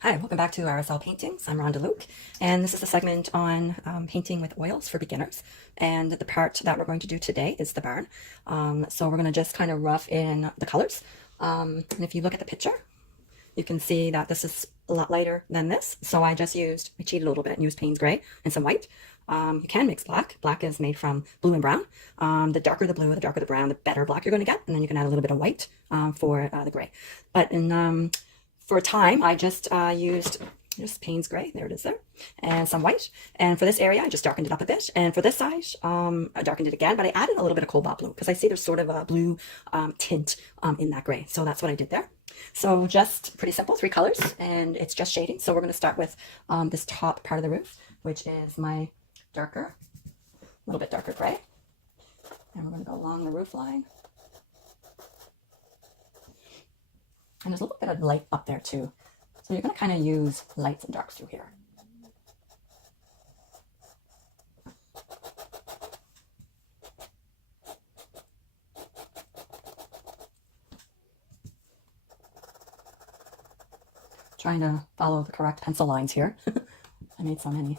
Hi, welcome back to RSL Paintings. I'm Rhonda Luke, and this is a segment on painting with oils for beginners. And the part that we're going to do today is the barn. So we're going to just kind of rough in the colors. And if you look at the picture, you can see that this is a lot lighter than this. So I cheated a little bit and used Payne's Gray and some white. You can mix black. Black is made from blue and brown. The darker the blue, the darker the brown, the better black you're going to get. And then you can add a little bit of white for the gray. But for a time, I used just Payne's Gray, there it is there, and some white. And for this area, I just darkened it up a bit. And for this side, I darkened it again, but I added a little bit of Cobalt Blue because I see there's sort of a blue tint in that gray. So that's what I did there. So just pretty simple, 3 colors, and it's just shading. So we're going to start with this top part of the roof, which is my darker, a little bit darker gray. And we're going to go along the roof line. And there's a little bit of light up there too. So you're going to kind of use lights and darks through here. Trying to follow the correct pencil lines here. I made so many.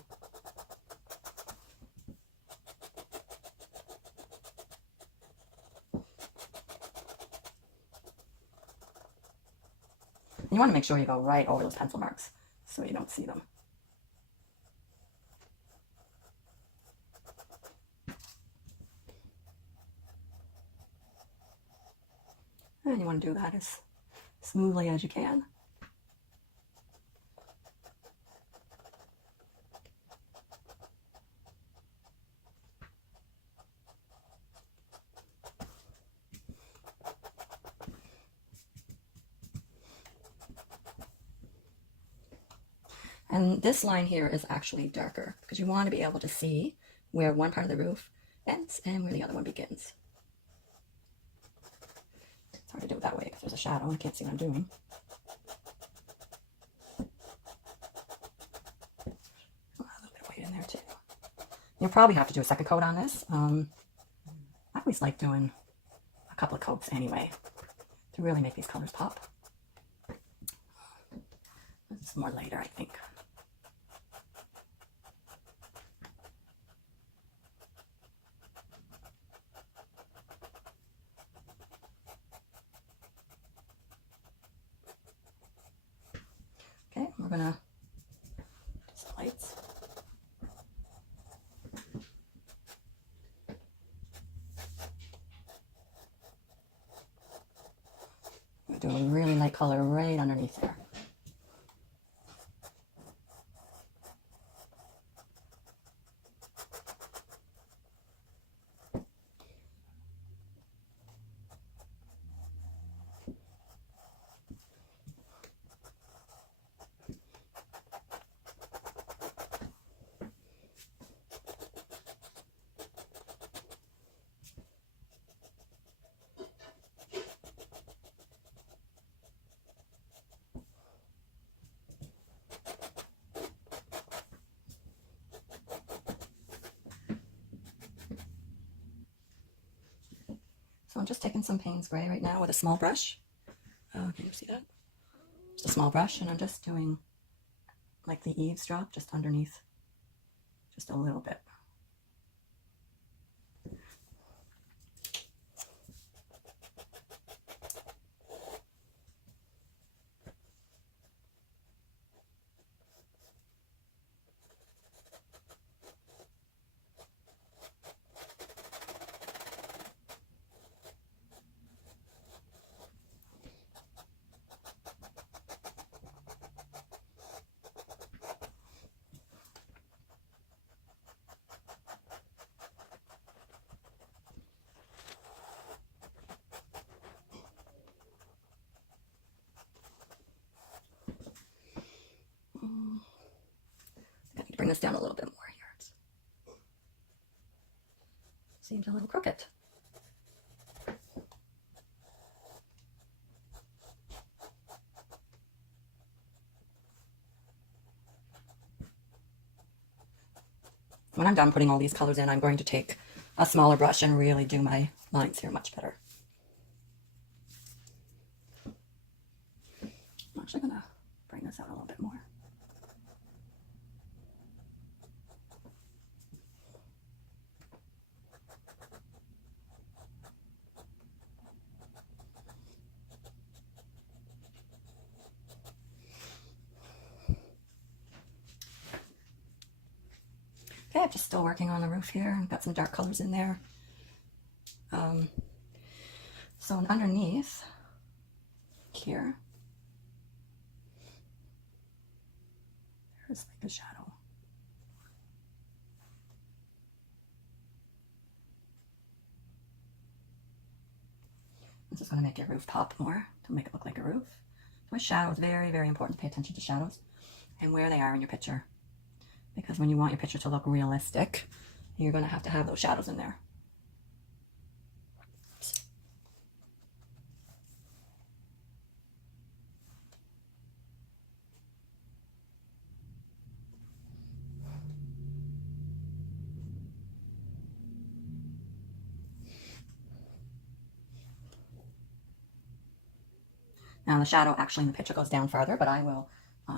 You want to make sure you go right over those pencil marks so you don't see them. And you want to do that as smoothly as you can. And this line here is actually darker because you want to be able to see where one part of the roof ends and where the other one begins. It's hard to do it that way because there's a shadow and I can't see what I'm doing. A little bit of white in there too. You'll probably have to do a second coat on this. I always like doing a couple of coats anyway to really make these colors pop. This is more later, I think. Okay, we're gonna do some lights. I'm gonna do a really light color right underneath there. So I'm just taking some Payne's Gray right now with a small brush. Can you see that? Just a small brush, and I'm just doing like the eavesdrop just underneath, just a little bit. I need to bring this down a little bit more here. It seems a little crooked. When I'm done putting all these colors in, I'm going to take a smaller brush and really do my lines here much better. I'm actually going to bring this out a little bit more. Okay, I'm just still working on the roof here. I've got some dark colors in there. So underneath here, there's like a shadow. This is going to make your roof pop more, to make it look like a roof. With shadows, very, very important to pay attention to shadows and where they are in your picture. Because when you want your picture to look realistic, you're going to have those shadows in there. Now the shadow actually in the picture goes down farther, but I will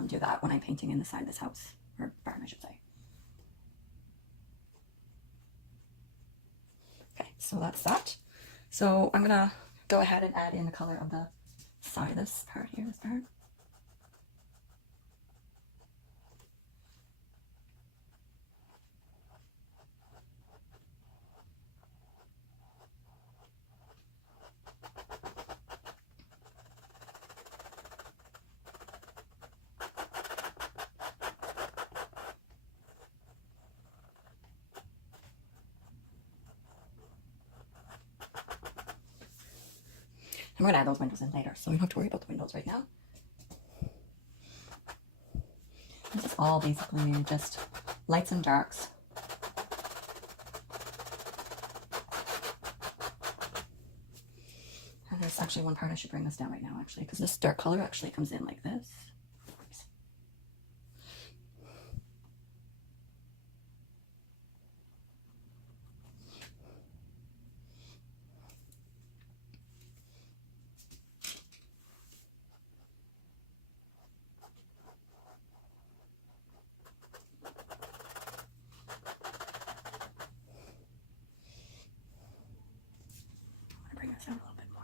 do that when I'm painting in the side of this house, or barn I should say. Okay, so that's that. So I'm gonna go ahead and add in the color of the side of this part here, this part. I'm going to add those windows in later, so we don't have to worry about the windows right now. This is all basically just lights and darks. And there's actually one part I should bring this down right now, actually, because this dark color actually comes in like this. Bring this out a little bit more.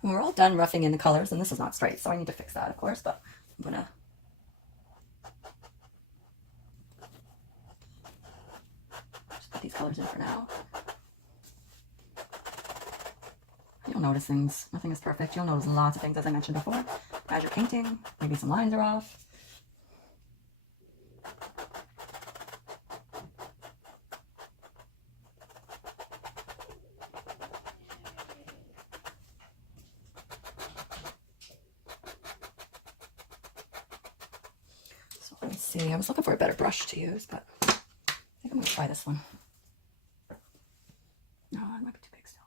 And we're all done roughing in the colors, and this is not straight, so I need to fix that, of course, but I'm gonna just put these colors in for now. You'll notice things. Nothing is perfect. You'll notice lots of things, as I mentioned before. As you're painting, maybe some lines are off. So let me see. I was looking for a better brush to use, but I think I'm going to try this one. No, it might be too big still.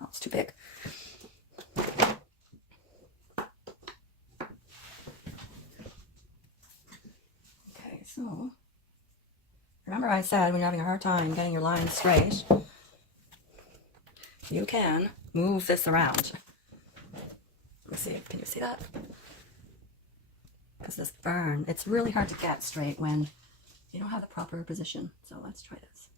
No, it's too big. Okay, so remember I said when you're having a hard time getting your lines straight, you can move this around. Let me see, can you see that? Because this burn, it's really hard to get straight when you don't have the proper position. So let's try this.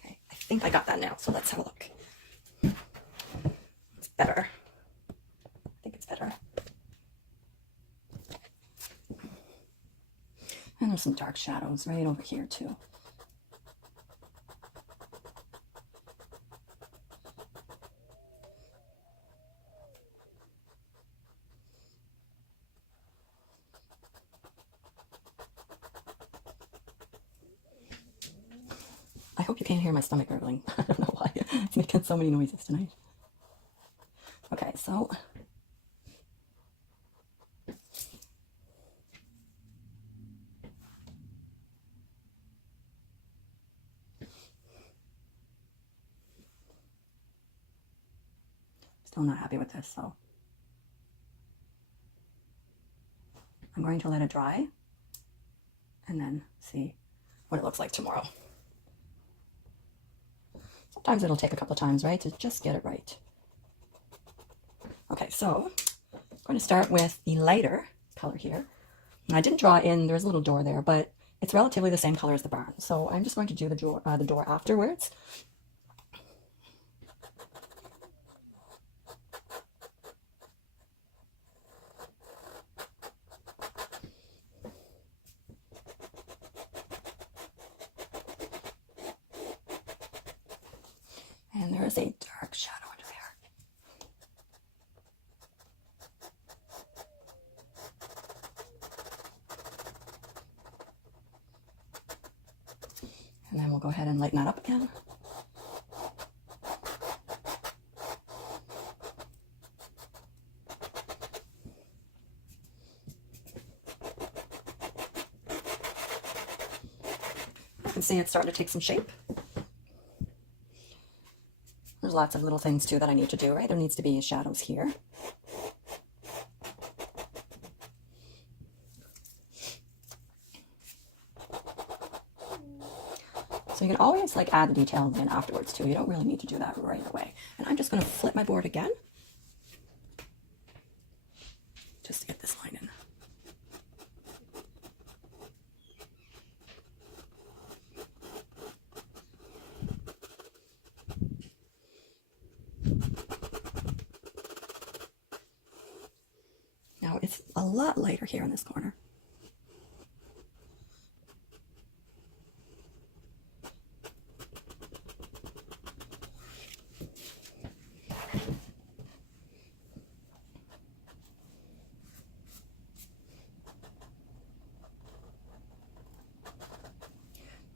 Okay, I think I got that now, so let's have a look. It's better. I think it's better. And there's some dark shadows right over here too. I hope you can't hear my stomach gurgling. I don't know why. It's making so many noises tonight. Okay, so still not happy with this, so I'm going to let it dry and then see what it looks like tomorrow. Sometimes it'll take a couple of times, right, to just get it right. Okay, so I'm going to start with the lighter color here. And I didn't draw in, there's a little door there, but it's relatively the same color as the barn. So I'm just going to do the door afterwards. And there is a dark shadow under there. And then we'll go ahead and lighten that up again. You can see it's starting to take some shape. There's lots of little things too that I need to do, right? There needs to be shadows here. So you can always like add the details in afterwards too. You don't really need to do that right away. And I'm just going to flip my board again, just to get this line in. Now it's a lot lighter here in this corner.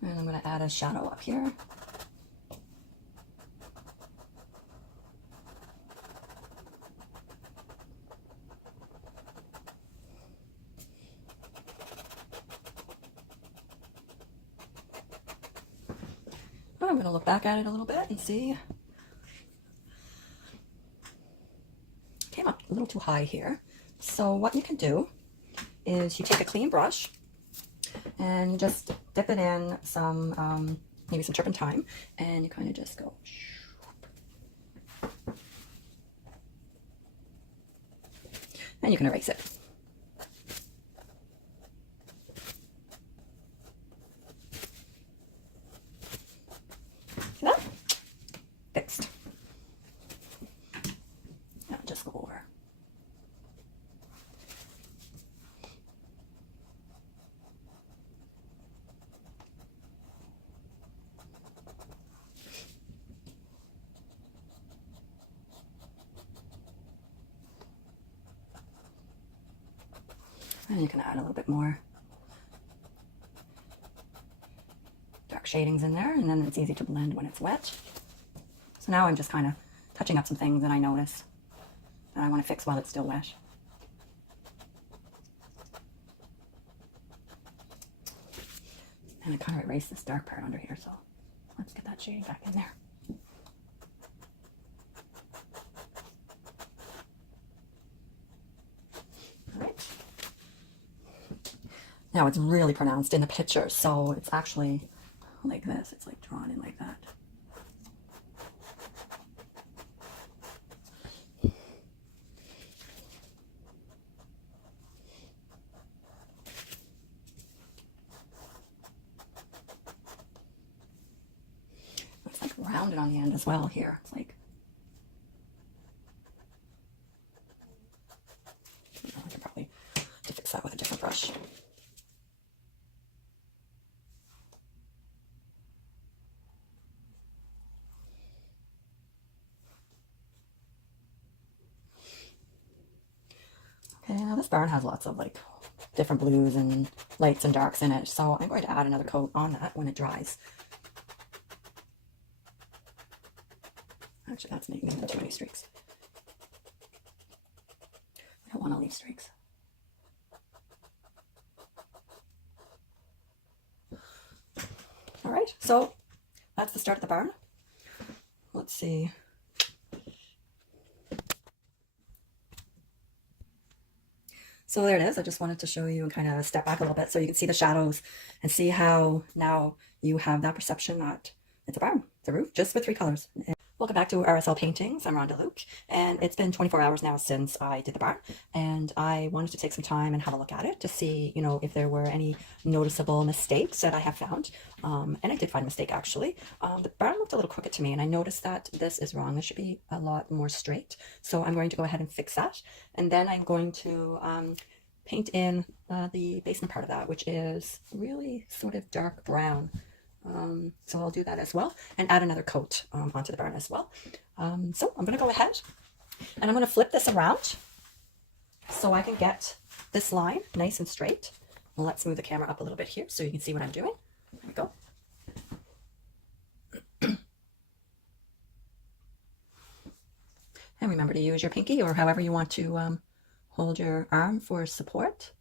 And I'm going to add a shadow up here. I'm going to look back at it a little bit and see. Came up a little too high here. So what you can do is you take a clean brush and you just dip it in some, maybe some turpentine, and you kind of just go. And you can erase it. See that? Fixed. Now just go over. And you can add a little bit more dark shadings in there, and then it's easy to blend when it's wet. So now I'm just kind of touching up some things that I notice that I want to fix while it's still wet. And I kind of erased this dark part under here, so let's get that shade back in there. Now it's really pronounced in the picture, so it's actually like this. It's like drawn in like that. It's like rounded on the end as well here. It's like, I could probably fix that with a different brush. Okay, now this barn has lots of like different blues and lights and darks in it, so I'm going to add another coat on that when it dries. Actually, that's making too many streaks. I don't want to leave streaks. All right, so that's the start of the barn. Let's see. So there it is. I just wanted to show you and kind of step back a little bit so you can see the shadows and see how now you have that perception that it's a barn, it's a roof, just with 3 colors. Welcome back to RSL Paintings. I'm Rhonda Luke, and it's been 24 hours now since I did the barn, and I wanted to take some time and have a look at it to see, you know, if there were any noticeable mistakes that I have found. And I did find a mistake actually. The barn looked a little crooked to me, and I noticed that this is wrong. This should be a lot more straight. So I'm going to go ahead and fix that, and then I'm going to paint in the basement part of that, which is really sort of dark brown. So I'll do that as well and add another coat onto the barn as well. So I'm going to go ahead and I'm going to flip this around so I can get this line nice and straight. Well, let's move the camera up a little bit here so you can see what I'm doing. There we go. And remember to use your pinky or however you want to hold your arm for support.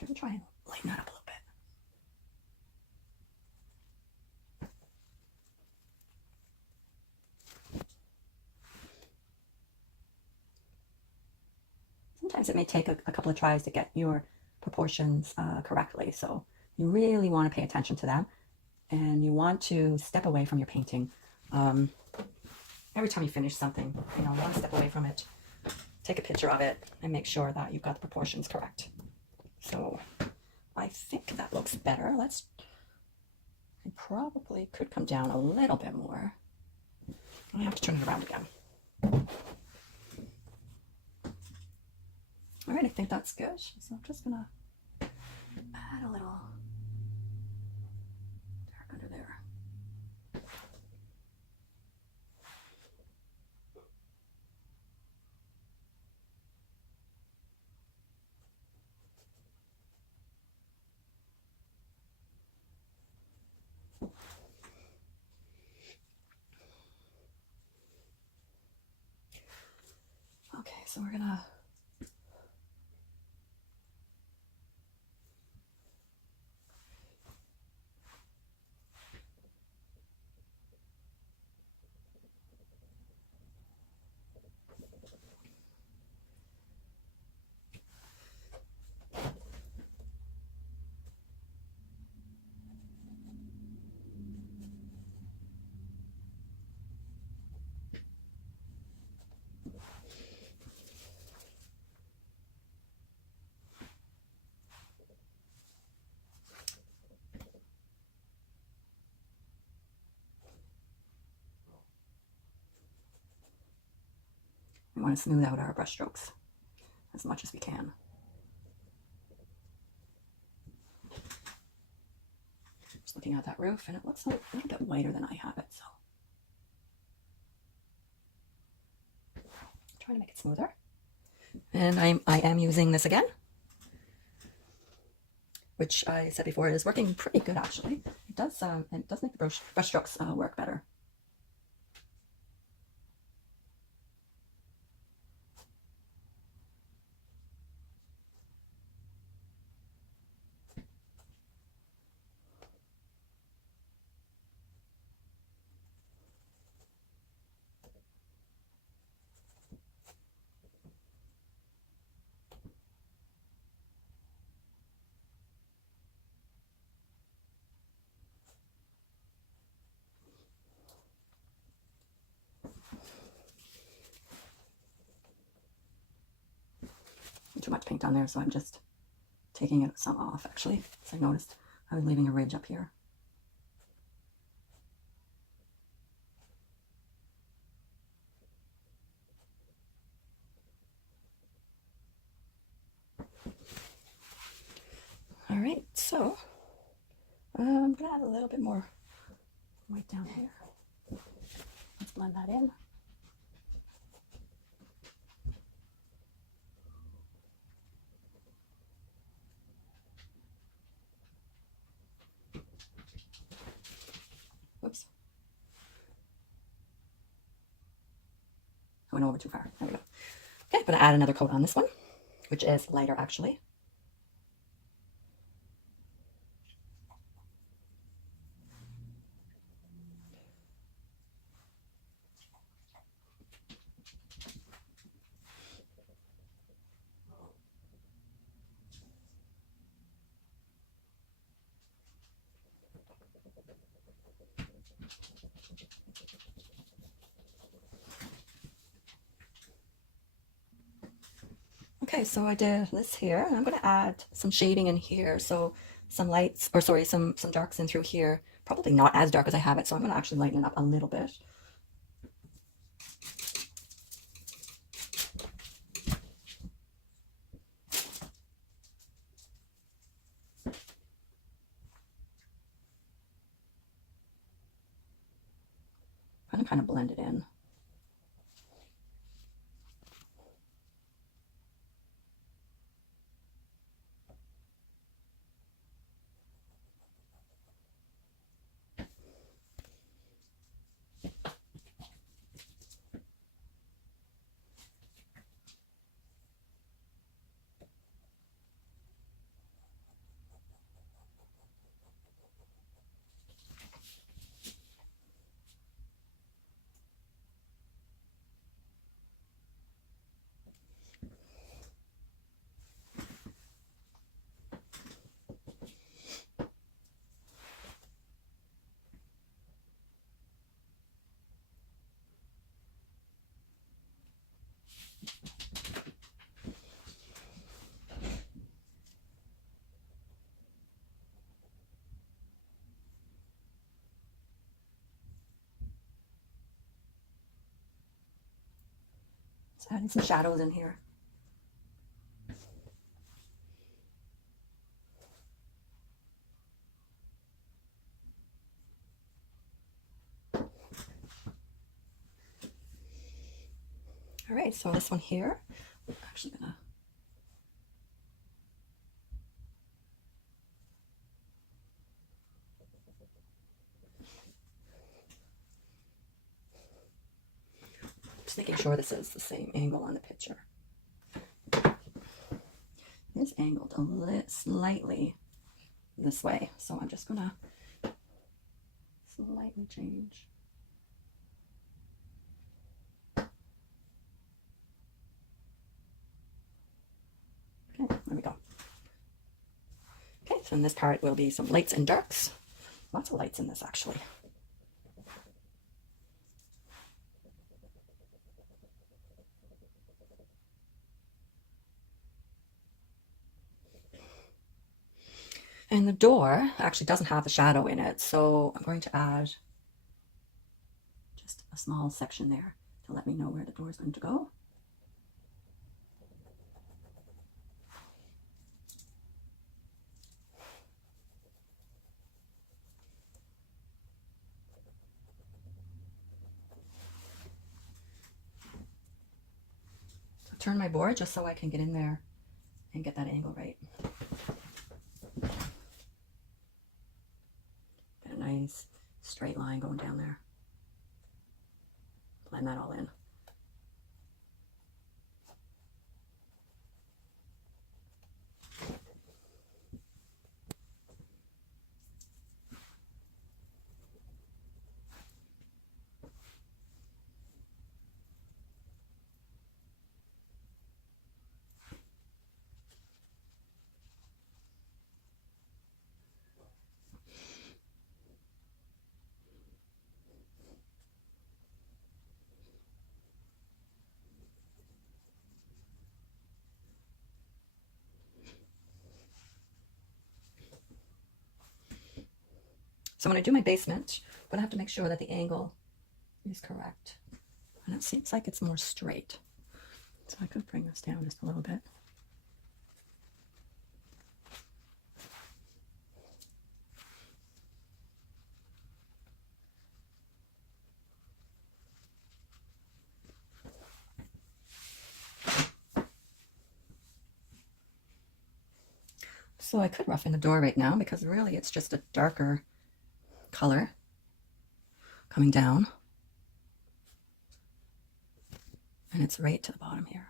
I'm going to try and lighten that up a little bit. Sometimes it may take a couple of tries to get your proportions correctly, so you really want to pay attention to them, and you want to step away from your painting. Every time you finish something, you know, you want to step away from it, take a picture of it, and make sure that you've got the proportions correct. So I think that looks better. I probably could come down a little bit more. I have to turn it around again. All right, I think that's good. So I'm just gonna add a little dark under there. Okay, so we're gonna we want to smooth out our brush strokes as much as we can. Just looking at that roof, and it looks a little bit whiter than I have it, so trying to make it smoother. And I am using this again, which I said before is working pretty good actually. It does make the brush strokes work better. Too much paint on there, so I'm just taking it some off actually, because I noticed I was leaving a ridge up here. so I'm gonna add a little bit more white down here. Let's blend that in. Whoops. I went over too far. There we go. Okay, I'm gonna add another coat on this one, which is lighter actually. Okay, so I did this here, and I'm going to add some shading in here. So some lights, or sorry, some darks in through here. Probably not as dark as I have it, so I'm going to actually lighten it up a little bit. I'm going to kind of blend it in. So adding some shadows in here. All right, so this one here, I'm actually gonna just making sure this is the same angle on the picture. It's angled a little slightly this way, so I'm just gonna slightly change. Okay, there we go. Okay, so in this part will be some lights and darks. Lots of lights in this actually. And the door actually doesn't have a shadow in it, so I'm going to add just a small section there to let me know where the door is going to go. So turn my board just so I can get in there and get that angle right. Get a nice straight line going down there. Blend that all in. So when I do my basement, I'm going to have to make sure that the angle is correct. And it seems like it's more straight. So I could bring this down just a little bit. So I could rough in the door right now because really it's just a darker color coming down. And it's right to the bottom here.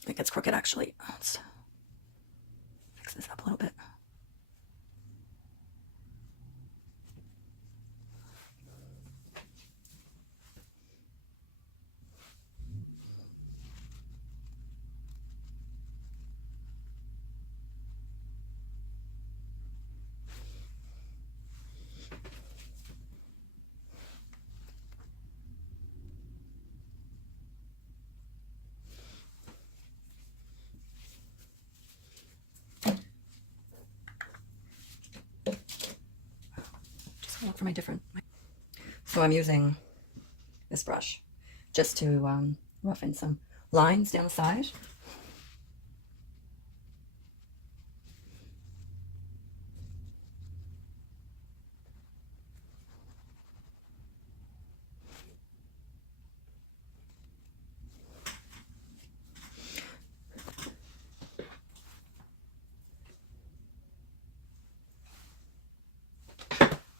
I think it's crooked actually. Let's fix this up a little bit. Just look for my different. So I'm using this brush just to rough in some lines down the side.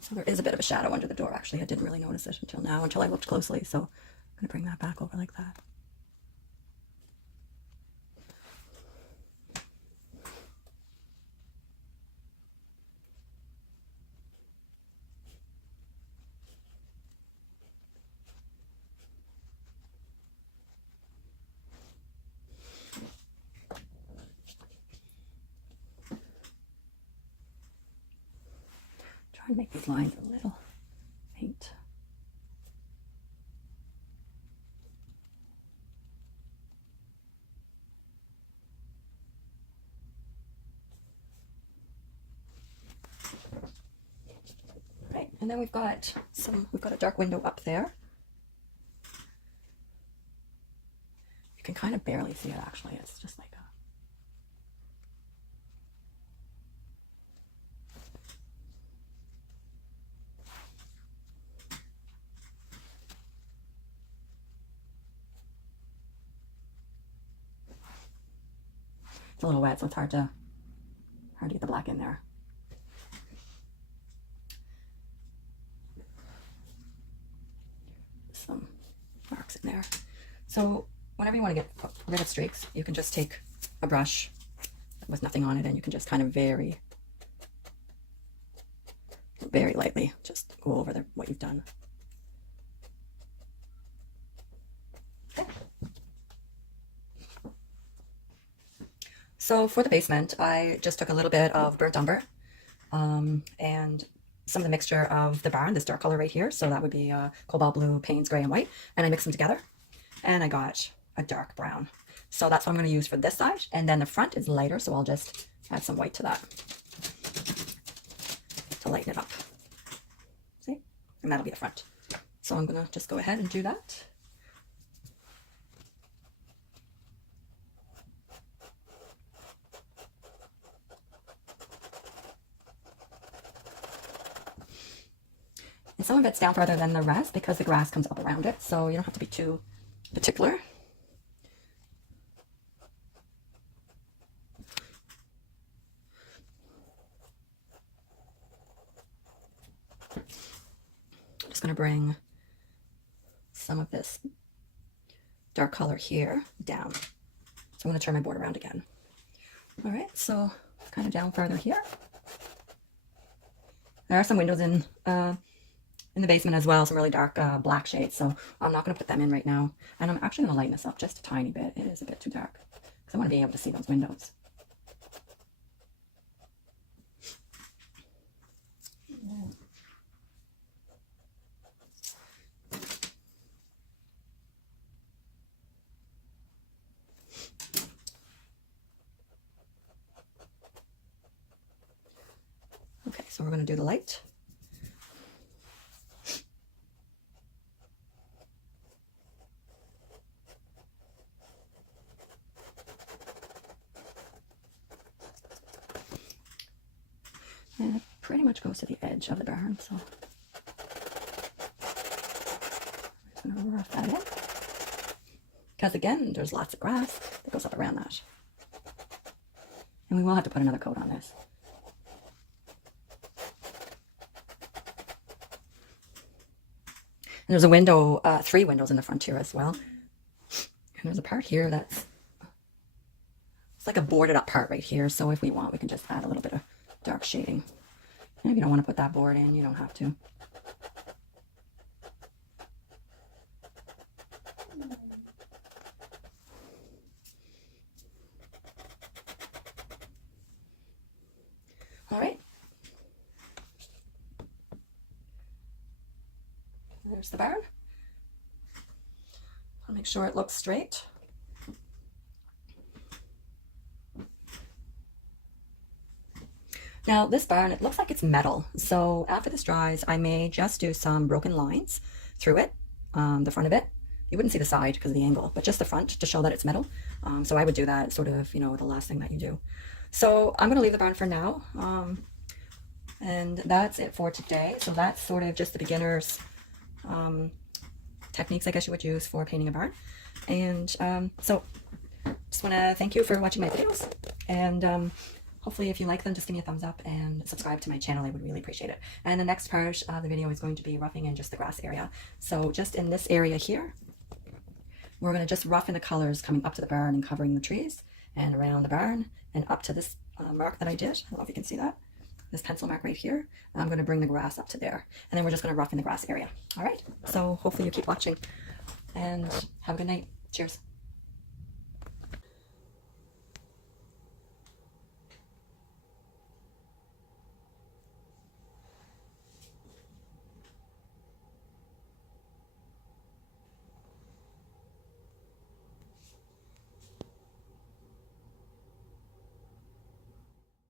So there is a bit of a shadow under the door. Actually, I didn't really notice it until now, until I looked closely. So I'm going to bring that back over like that. Try and make these lines a little faint. Right, and then we've got a dark window up there. You can kind of barely see it actually. It's just like a it's a little wet, so it's hard to get the black in there. Some marks in there. So whenever you want to get rid of streaks, you can just take a brush with nothing on it and you can just kind of very lightly just go over what you've done. Okay. So for the basement, I just took a little bit of burnt umber and some of the mixture of the barn, this dark color right here. So that would be cobalt blue, Payne's gray, and white. And I mixed them together and I got a dark brown. So that's what I'm going to use for this side. And then the front is lighter, so I'll just add some white to that to lighten it up. See? And that'll be the front. So I'm going to just go ahead and do that. And some of it's down further than the rest because the grass comes up around it, so you don't have to be too particular. I'm just going to bring some of this dark color here down. So I'm going to turn my board around again. All right, so it's kind of down further here. There are some windows in the basement as well, some really dark black shades, so I'm not going to put them in right now. And I'm actually going to lighten this up just a tiny bit. It is a bit too dark because I want to be able to see those windows. Okay, so we're going to do the light. And it pretty much goes to the edge of the barn, so I'm just going to rough that in. Because again, there's lots of grass that goes up around that. And we will have to put another coat on this. And there's a window, 3 windows in the front here as well. And there's a part here that's, it's like a boarded up part right here. So if we want, we can just add a little bit of dark shading. And if you don't want to put that board in, you don't have to. All right. There's the barn. I'll make sure it looks straight. Now this barn, it looks like it's metal. So after this dries, I may just do some broken lines through it, the front of it. You wouldn't see the side because of the angle, but just the front to show that it's metal. So I would do that sort of, you know, the last thing that you do. So I'm going to leave the barn for now. And that's it for today. So that's sort of just the beginner's techniques, I guess you would use for painting a barn. And so just want to thank you for watching my videos. And hopefully if you like them, just give me a thumbs up and subscribe to my channel. I would really appreciate it. And the next part of the video is going to be roughing in just the grass area. So just in this area here, we're going to just rough in the colors coming up to the barn and covering the trees and around the barn and up to this mark that I did. I don't know if you can see that. This pencil mark right here. I'm going to bring the grass up to there. And then we're just going to rough in the grass area. All right. So hopefully you keep watching and have a good night. Cheers.